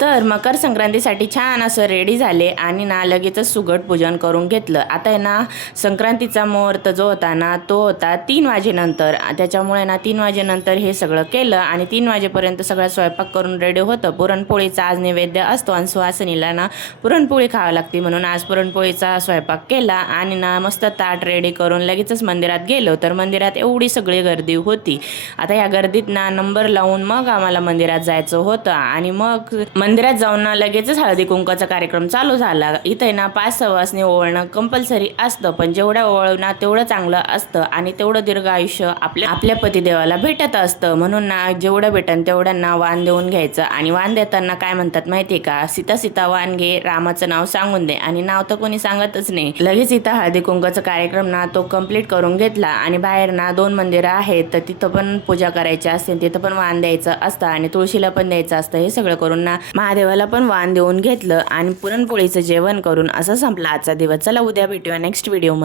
तर मकर संक्रांतीसाठी छान असं रेडी झाले आणि ना लगेचच सुगट पूजन करून घेतलं। आता आहे ना संक्रांतीचा मुहूर्त जो होता ना तो होता 3 वाजेनंतर, त्याच्यामुळे ना 3 वाजेनंतर हे सगळं केलं आणि 3 वाजेपर्यंत सगळा स्वयंपाक करून रेडी होतं। पुरणपोळीचा आज नैवेद्य असतो आणि सुहासिनीला ना पुरणपोळी खावी लागते म्हणून आज पुरणपोळीचा स्वयंपाक केला आणि ना मस्त ताट रेडी करून लगेचच मंदिरात गेलो। तर मंदिरात एवढी सगळी गर्दी होती। आता या गर्दीत ना नंबर लावून मग आम्हाला मंदिरात जायचं होतं आणि मग मंदिरात जाऊन ना लगेचच हळदी कुंकाचा कार्यक्रम चालू झाला। इथे ना 5 सवासणी ओवाळणं कंपल्सरी असतं, पण जेवढ्या ओवाळणं तेवढं चांगलं असतं आणि तेवढं दीर्घ आयुष्य आपल्या पतिदेवाला भेटत असतं। म्हणून ना जेवढं भेटन तेवढ्यांना वाण देऊन घ्यायचं आणि वाण देताना काय म्हणतात माहिती का, सीता सीता वाण घे, रामाचं नाव सांगून दे, आणि नाव तर कोणी सांगतच नाही। लगेच इथं हळदी कुंकाचा कार्यक्रम ना तो कंप्लीट करून घेतला आणि बाहेर ना 2 मंदिरं आहेत तर तिथं पण पूजा करायची असते, तिथं पण वाण द्यायचं असतं आणि तुळशीला पण द्यायचं असतं। हे सगळं करून ना महादेवाला पण वाण देऊन घेतलं आणि पुरणपोळीचं जेवण करून असं संपला आजचा दिवस। चला उद्या भेटूया नेक्स्ट व्हिडिओ मध्ये।